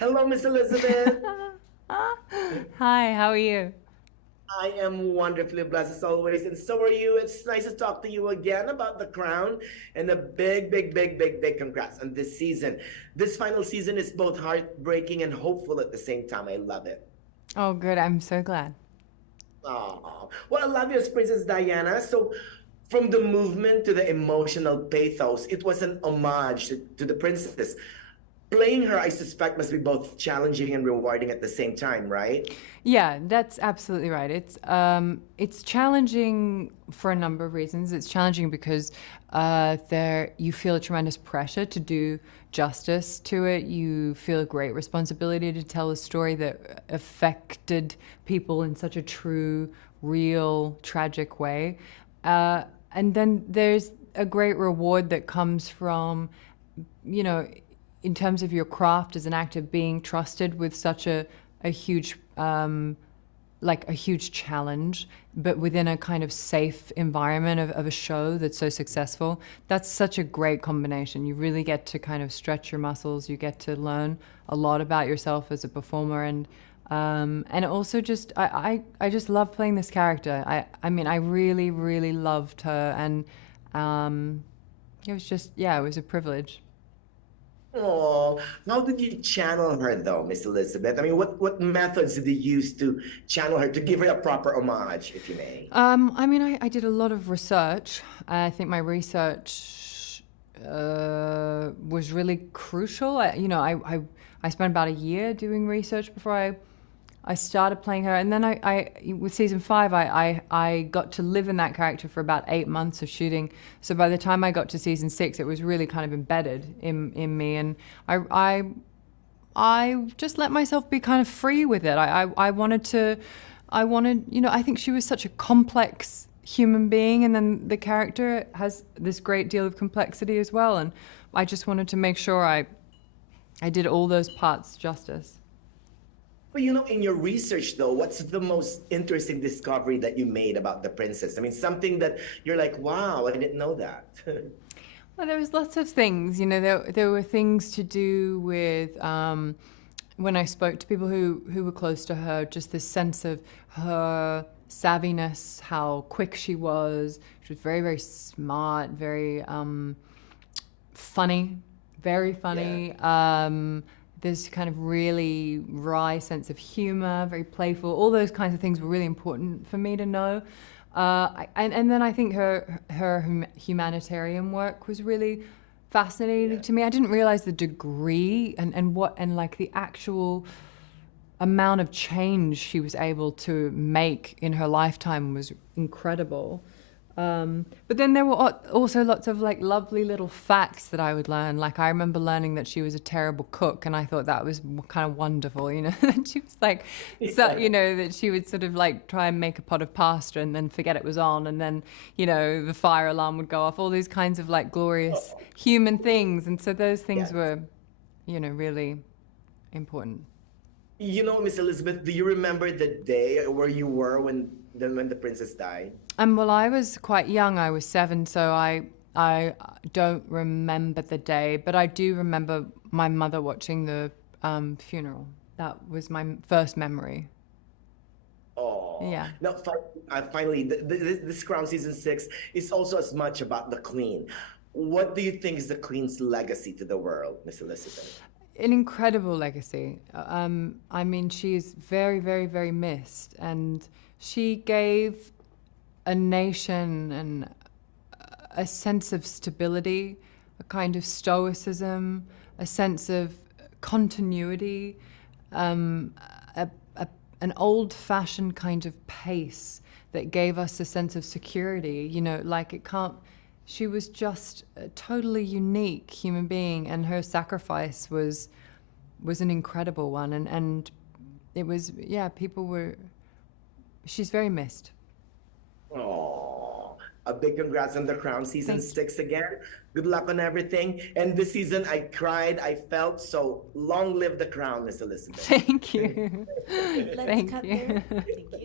Hello, Miss Elizabeth. Hi, how are you? I am wonderfully blessed as always, and so are you. It's nice to talk to you again about The Crown, and a big congrats on this season. This final season is both heartbreaking and hopeful at the same time. I love it. Oh, good. I'm so glad. Oh, well, I love you as Princess Diana. So, from the movement to the emotional pathos, it was an homage to the princess. Playing her, I suspect, must be both challenging and rewarding at the same time, right? Yeah, that's absolutely right. It's challenging for a number of reasons. It's challenging because there you feel a tremendous pressure to do justice to it. You feel a great responsibility to tell a story that affected people in such a true, real, tragic way. And then there's a great reward that comes from, you know, in terms of your craft as an actor, being trusted with such a huge like a huge challenge, but within a kind of safe environment of a show that's so successful. That's such a great combination. You really get to kind of stretch your muscles. You get to learn a lot about yourself as a performer, and also just I just love playing this character. I mean I really loved her, and it was just, yeah, it was a privilege. Oh, how did you channel her though, Miss Elizabeth? I mean, what methods did you use to channel her to give her a proper homage, if you may? I mean, I did a lot of research. I think my research was really crucial. I spent about a year doing research before I started playing her, and then I with season five, I got to live in that character for about 8 months of shooting. So by the time I got to season six, it was really kind of embedded in me, and I just let myself be kind of free with it. I wanted to, I wanted, I think she was such a complex human being, and then the character has this great deal of complexity as well, and I just wanted to make sure I did all those parts justice. But in your research though, what's the most interesting discovery that you made about the princess? I mean, something that you're like, wow, I didn't know that. Well, there was lots of things. There were things to do with when I spoke to people who were close to her, just this sense of her savviness, how quick she was. She was very, very smart, very funny, very Yeah. funny. There's kind of really wry sense of humor, very playful. All those kinds of things were really important for me to know. And then I think her humanitarian work was really fascinating Yeah. to me. I didn't realize the degree and like the actual amount of change she was able to make in her lifetime was incredible. But then there were also lots of like lovely little facts that I would learn. Like I remember learning that she was a terrible cook, and I thought that was kind of wonderful, that she was like, so Yeah. that she would sort of like try and make a pot of pasta and then forget it was on, and then the fire alarm would go off. All these kinds of like glorious Oh, human things, and so those things yes. were, really important. Miss Elizabeth, do you remember the day where you were when the princess died? Well, I was quite young. I was 7, so I don't remember the day, but I do remember my mother watching the funeral. That was my first memory. Oh, Yeah. now finally, this Crown season six is also as much about the Queen. What do you think is the Queen's legacy to the world, Miss Elizabeth? An incredible legacy. I mean, she is very, very, very missed, and she gave a nation and a sense of stability, a kind of stoicism, a sense of continuity, um, a, an old-fashioned kind of pace that gave us a sense of security. Like it can't. She was just a totally unique human being, and her sacrifice was an incredible one, and it was, yeah, people were. She's very missed. Oh, a big congrats on the Crown season Thank you. six again. Good luck on everything. And this season, I cried, I felt so. Long live the Crown, Miss Elizabeth. Thank you. Let's Thank cut you. there. Thank you.